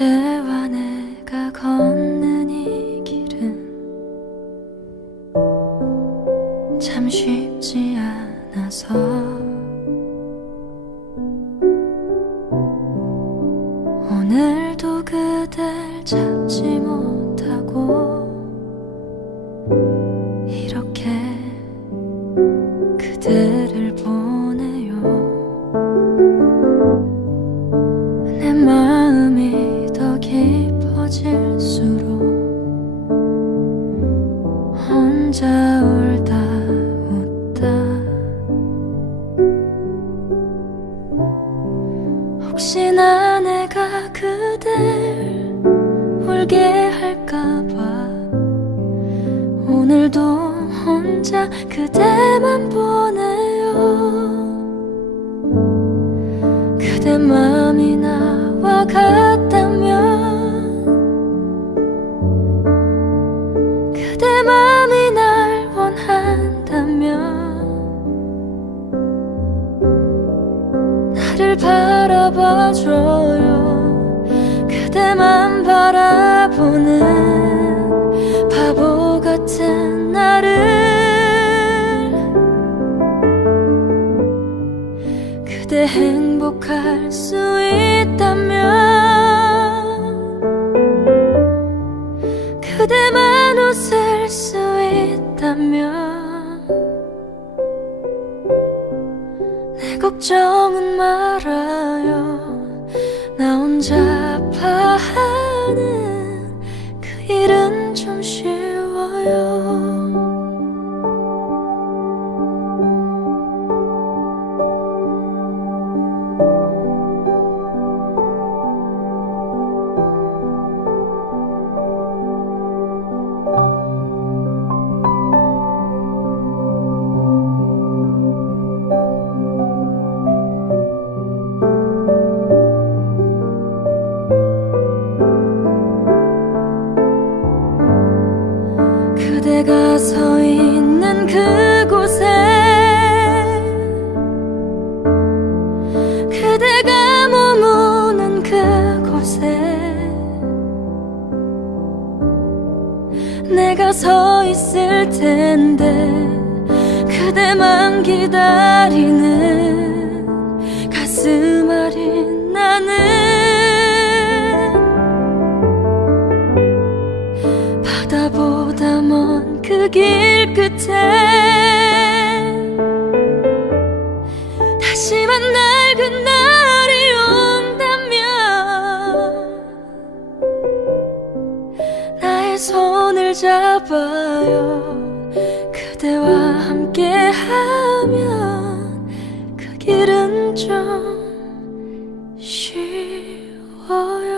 그대와 내가 걷는 이 길은 참 쉽지 않아서. 오늘도 그댈 찾지 못하고 울다 웃다. 혹시나 내가 그댈 울게 할까봐. 오늘도 혼자 그대만 보내요. 그대 마음이 나와 같다면 나를 그대 행복할 수 있다면 그대만 웃을 수 있다면 내 걱정은 말아요. 나 혼자 아파하는 그 일은 좀 쉬워요 있을 텐데 그대만 기다리는 가슴 아린 나는 바다보다 먼 그 길 끝에 다시 만날 걸어봐요. 그대와 함께하면 그 길은 좀 쉬워요.